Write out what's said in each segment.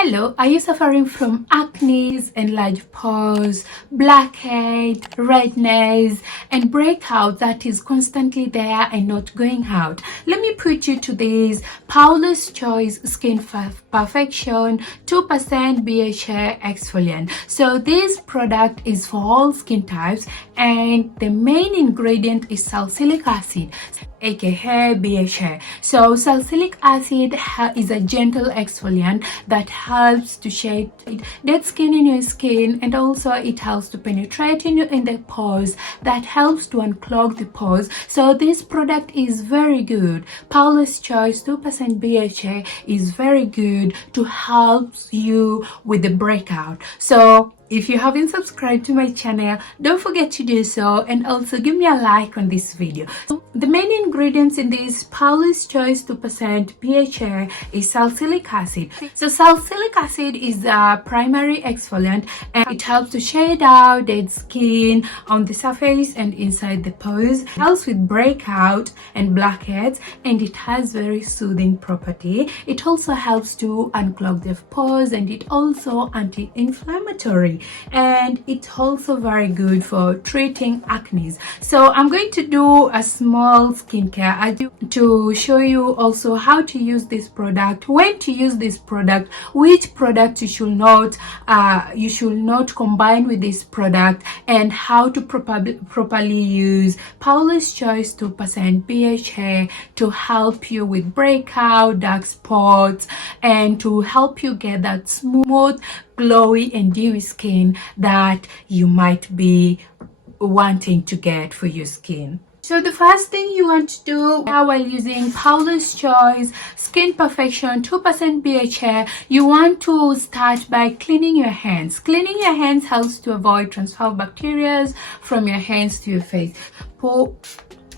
Hello, are you suffering from acne, enlarged pores, blackhead, redness, and breakout that is constantly there and not going out? Let me put you to this Paula'S Choice Skin Perfection 2% BHA Exfoliant. So this product is for all skin types, and the main ingredient is salicylic acid, aka BHA. So salicylic acid is a gentle exfoliant that helps to shed dead skin in your skin, and also it helps to penetrate in the pores. That helps to unclog the pores. So this product is very good. Paula'S Choice 2% BHA is very good to help you with the breakout. So if you haven't subscribed to my channel, don't forget to do so, and also give me a like on this video. So the main ingredients in this Paula'S Choice 2% BHA is salicylic acid. So salicylic acid is a primary exfoliant, and it helps to shade out dead skin on the surface and inside the pores. It helps with breakout and blackheads, and it has very soothing property. It also helps to unclog the pores, and it also anti-inflammatory, and it's also very good for treating acne. So I'm going to do a small skincare to show you also how to use this product, when to use this product, which product you should not combine with this product, and how to properly use Paula'S Choice 2% BHA to help you with breakout, dark spots, and to help you get that smooth, glowy and dewy skin that you might be wanting to get for your skin. So the first thing you want to do while using Paula'S Choice Skin Perfection 2% BHA, you want to start by cleaning your hands. Cleaning your hands helps to avoid transfer of bacteria from your hands to your face. Put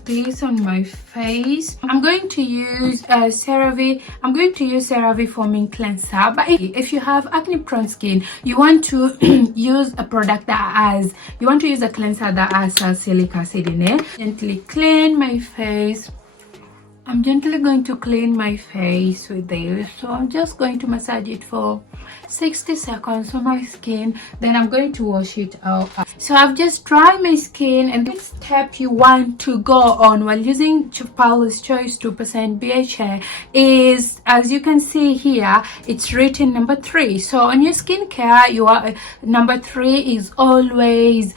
this on my face. I'm going to use CeraVe. I'm going to use CeraVe foaming cleanser. But if you have acne prone skin, you want to use a product that has, you want to use a cleanser that has salicylic acid in it. Gently clean my face. I'm gently going to clean my face with this. So I'm just going to massage it for 60 seconds on my skin, then I'm going to wash it out. So I've just dried my skin, and the step you want to go on while using Paula'S Choice 2% BHA is, as you can see here, it's written number 3. So on your skincare, number 3 is always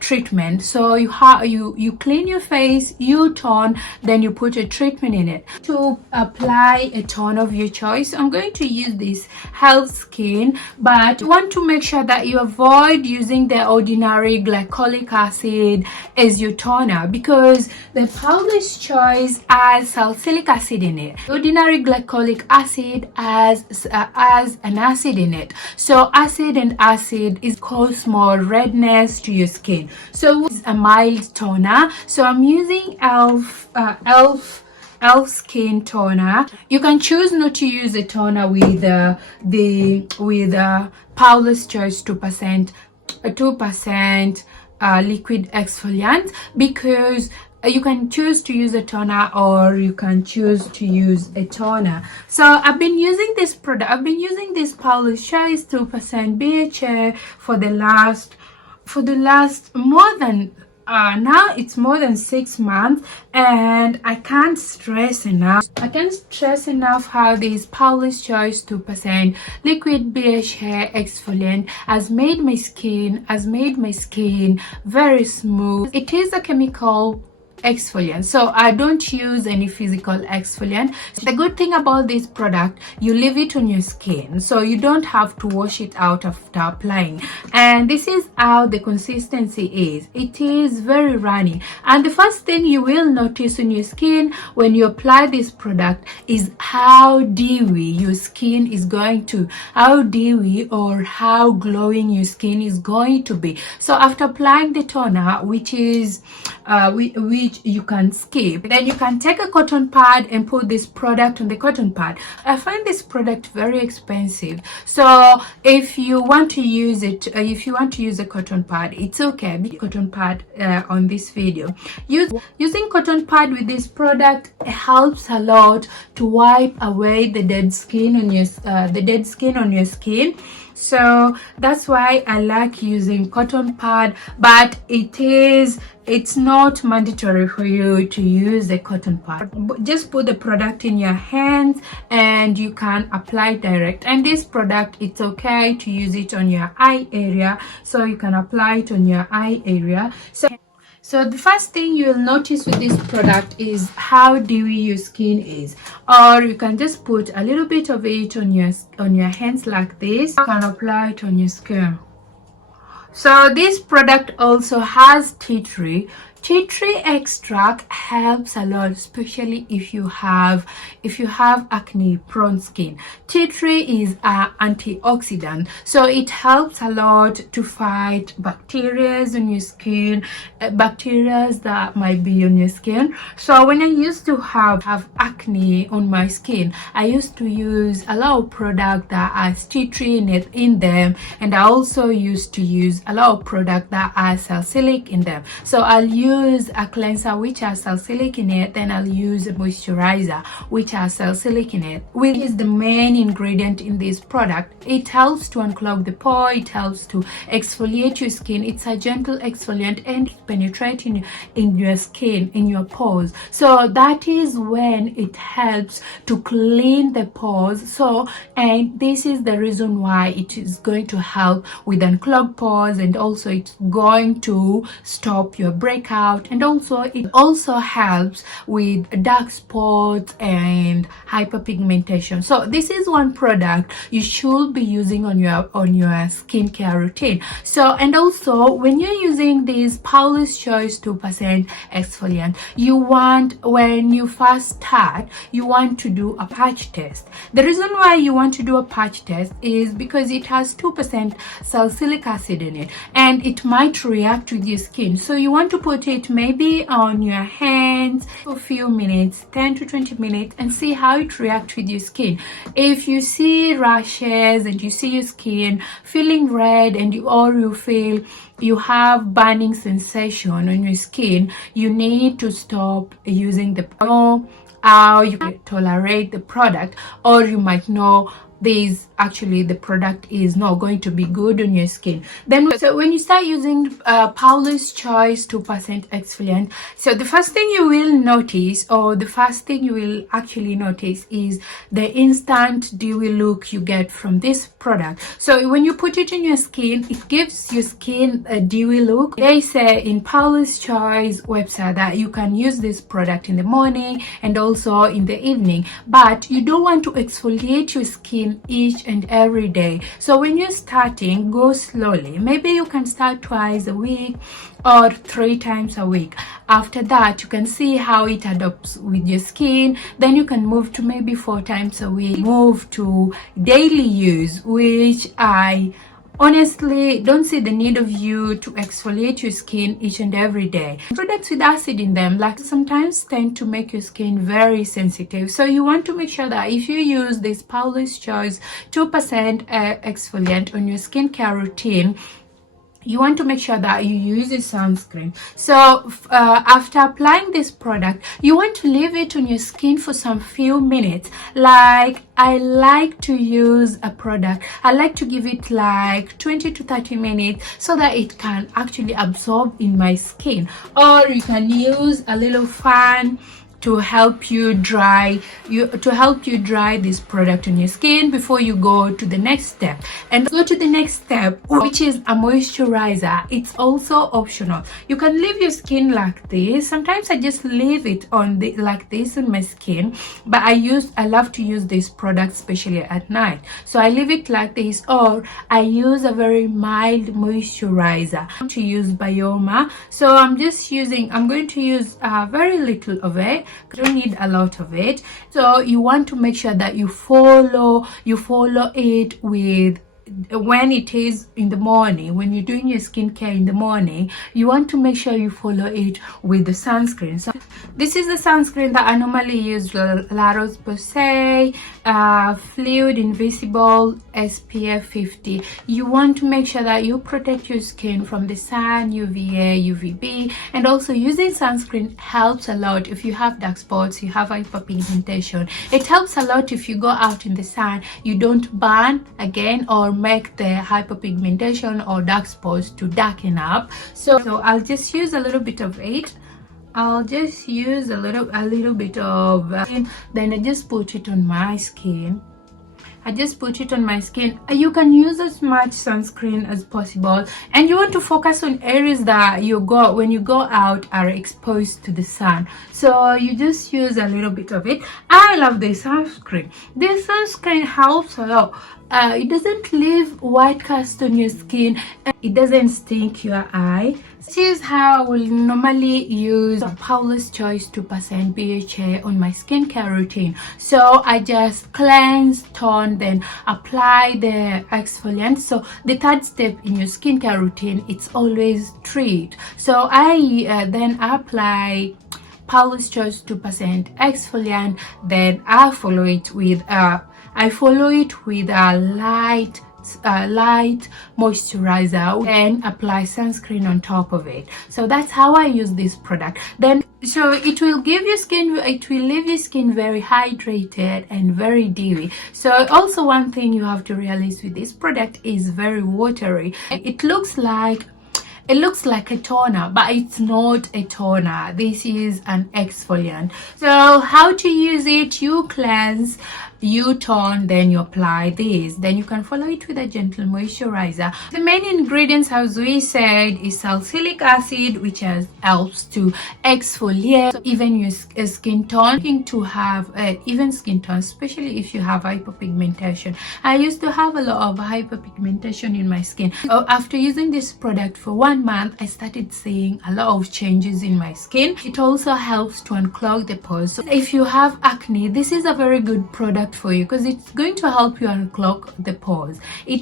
treatment. So you clean your face, you tone, then you put a treatment in it. To apply a tone of your choice, I'm going to use this Health Skin, but you want to make sure that you avoid using the ordinary glycolic acid as your toner, because the Paula'S Choice has salicylic acid in it. Ordinary glycolic acid has an acid in it. So acid and acid cause more redness to your skin. So it's a mild toner. So I'm using Elf Skin Toner. You can choose not to use a toner with Paula'S Choice 2% liquid exfoliant, because you can choose to use a toner, or you can choose to use a toner. So I've been using this product. I've been using this Paula'S Choice 2% BHA for the last more than now it's more than 6 months, and I can't stress enough how this Paula'S Choice 2% liquid BHA exfoliant has made my skin very smooth. It is a chemical exfoliant, so I don't use any physical exfoliant. The good thing about this product, you leave it on your skin, so you don't have to wash it out after applying. And this is how the consistency is. It is very runny, and the first thing you will notice on your skin when you apply this product is how dewy your skin is going to, how dewy or how glowing your skin is going to be. So after applying the toner, which which you can skip. Then you can take a cotton pad and put this product on the cotton pad. I find this product very expensive, so if you want to use it, if you want to use a cotton pad, it's okay. Cotton pad on this video. Using cotton pad with this product helps a lot to wipe away the dead skin on your skin. So that's why I like using cotton pad, but it's not mandatory for you to use a cotton pad. Just put the product in your hands and you can apply direct. And this product, it's okay to use it on your eye area, so you can apply it on your eye area. So the first thing you'll notice with this product is how dewy your skin is. Or you can just put a little bit of it on your hands like this. You can apply it on your skin. So this product also has tea tree. Tea tree extract helps a lot, especially if you have acne prone skin. Tea tree is an antioxidant, so it helps a lot to fight bacteria on your skin, bacteria that might be on your skin. So when I used to have acne on my skin, I used to use a lot of product that has tea tree in them, and I also used to use a lot of product that has salicylic in them. So I'll use a cleanser which has salicylic in it, then I'll use a moisturizer which has salicylic in it, which is the main ingredient in this product. It helps to unclog the pore, it helps to exfoliate your skin. It's a gentle exfoliant and it penetrates in your skin, in your pores. So that is when it helps to clean the pores. And this is the reason why it is going to help with unclogged pores, and also it's going to stop your breakout, and also it also helps with dark spots and hyperpigmentation. So this is one product you should be using on your skincare routine. So, and also when you're using this Paula'S Choice 2% exfoliant, when you first start, you want to do a patch test. The reason why you want to do a patch test is because it has 2% salicylic acid in it, and it might react with your skin. So you want to put it maybe on your hands for a few minutes, 10 to 20 minutes, and see how it reacts with your skin. If you see rashes and you see your skin feeling red, and you feel you have burning sensation on your skin, you need to stop using the product. How you can tolerate the product, or you might know the product is not going to be good on your skin. So when you start using Paula'S Choice 2% exfoliant, so the first thing you will notice, or the first thing you will actually notice, is the instant dewy look you get from this product. So when you put it in your skin, it gives your skin a dewy look. They say in Paula'S Choice website that you can use this product in the morning and also in the evening, but you don't want to exfoliate your skin each and every day. So when you're starting, go slowly. Maybe you can start twice a week or 3 times a week. After that, you can see how it adapts with your skin. Then you can move to maybe 4 times a week, move to daily use, which I honestly don't see the need of you to exfoliate your skin each and every day. Products with acid in them sometimes tend to make your skin very sensitive, so you want to make sure that if you use this Paula'S Choice 2% exfoliant on your skincare routine, you want to make sure that you use a sunscreen. So after applying this product, you want to leave it on your skin for some few minutes. Like, I like to use a product, I like to give it like 20 to 30 minutes so that it can actually absorb in my skin. Or you can use a little fan to help you dry this product on your skin before you go to the next step. And go to the next step, which is a moisturizer. It's also optional. You can leave your skin like this. Sometimes I just leave it on like this on my skin, but I love to use this product especially at night, so I leave it like this. Or I use a very mild moisturizer. To use Bioma, so I'm going to use very little of it. You don't need a lot of it. So you want to make sure that you follow it with when it is in the morning, when you're doing your skincare in the morning, you want to make sure you follow it with the sunscreen. So this is the sunscreen that I normally use, La Roche-Posay Fluid Invisible SPF 50. You want to make sure that you protect your skin from the sun, UVA, UVB, and also using sunscreen helps a lot if you have dark spots, you have hyperpigmentation. It helps a lot if you go out in the sun, you don't burn again or make the hyperpigmentation or dark spots to darken up. So I'll just use a little bit of it. I'll just use a little bit of then I just put it on my skin. I just put it on my skin. You can use as much sunscreen as possible, and you want to focus on areas that when you go out are exposed to the sun. So you just use a little bit of it. I love this sunscreen. This sunscreen helps a lot. It doesn't leave white cast on your skin. It doesn't stink your eye. This is how I will normally use Paula'S Choice 2% BHA on my skincare routine. So I just cleanse, tone, then apply the exfoliant. So the third step in your skincare routine, it's always treat. So I then apply Paula'S Choice 2% exfoliant, then I follow it with a light moisturizer and apply sunscreen on top of it. So that's how I use this product. Then so it will leave your skin very hydrated and very dewy. So also one thing you have to realize with this product is very watery. It looks like a toner, but it's not a toner. This is an exfoliant. So how to use it: you cleanse, you tone, then you apply this. Then you can follow it with a gentle moisturizer. The main ingredients, as we said, is salicylic acid, which helps to exfoliate even your skin tone. Looking to have even skin tone, especially if you have hyperpigmentation. I used to have a lot of hyperpigmentation in my skin. After using this product for 1 month, I started seeing a lot of changes in my skin. It also helps to unclog the pores. So if you have acne, this is a very good product for you because it's going to help you unclog the pores.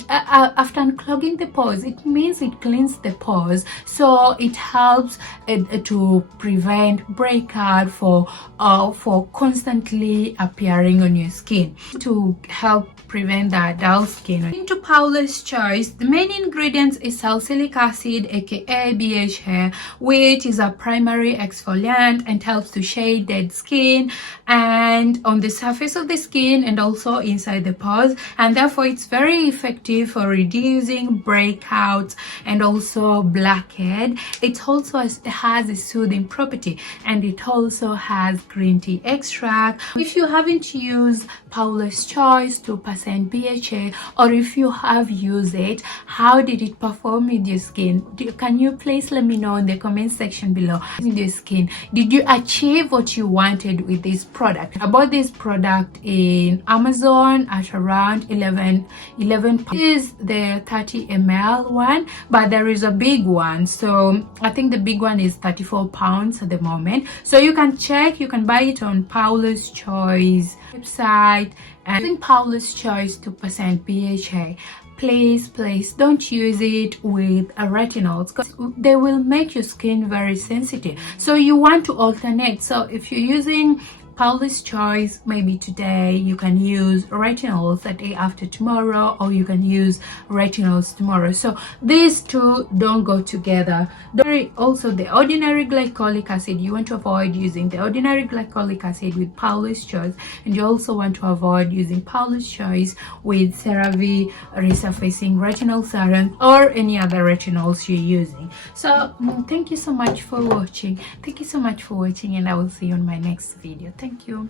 After unclogging the pores, it means it cleans the pores, so it helps to prevent breakout for constantly appearing on your skin, to help prevent that dull skin. Into Paula'S Choice, the main ingredients is salicylic acid, aka BHA, which is a primary exfoliant and helps to shade dead skin and on the surface of the skin and also inside the pores, and therefore it's very effective for reducing breakouts and also blackhead. It also has a soothing property, and it also has green tea extract. If you haven't used Paula'S Choice 2% BHA, or if you have used it, how did it perform with your skin? Can you please let me know in the comment section below? With your skin, did you achieve what you wanted with this product? I bought this product in Amazon at around 11 pounds. This is the 30 ml one, but there is a big one, so I think the big one is 34 pounds at the moment. So you can check, you can buy it on Paula'S Choice website. And using Paula'S Choice 2% BHA, please don't use it with retinols because they will make your skin very sensitive. So you want to alternate. So if you're using Paula'S Choice, maybe today you can use retinols the day after tomorrow, or you can use retinols tomorrow. So these two don't go together. Also, the ordinary glycolic acid, you want to avoid using the ordinary glycolic acid with Paula'S Choice, and you also want to avoid using Paula'S Choice with CeraVe resurfacing retinol serum or any other retinols you're using. So thank you so much for watching. And I will see you on my next video. Thank you.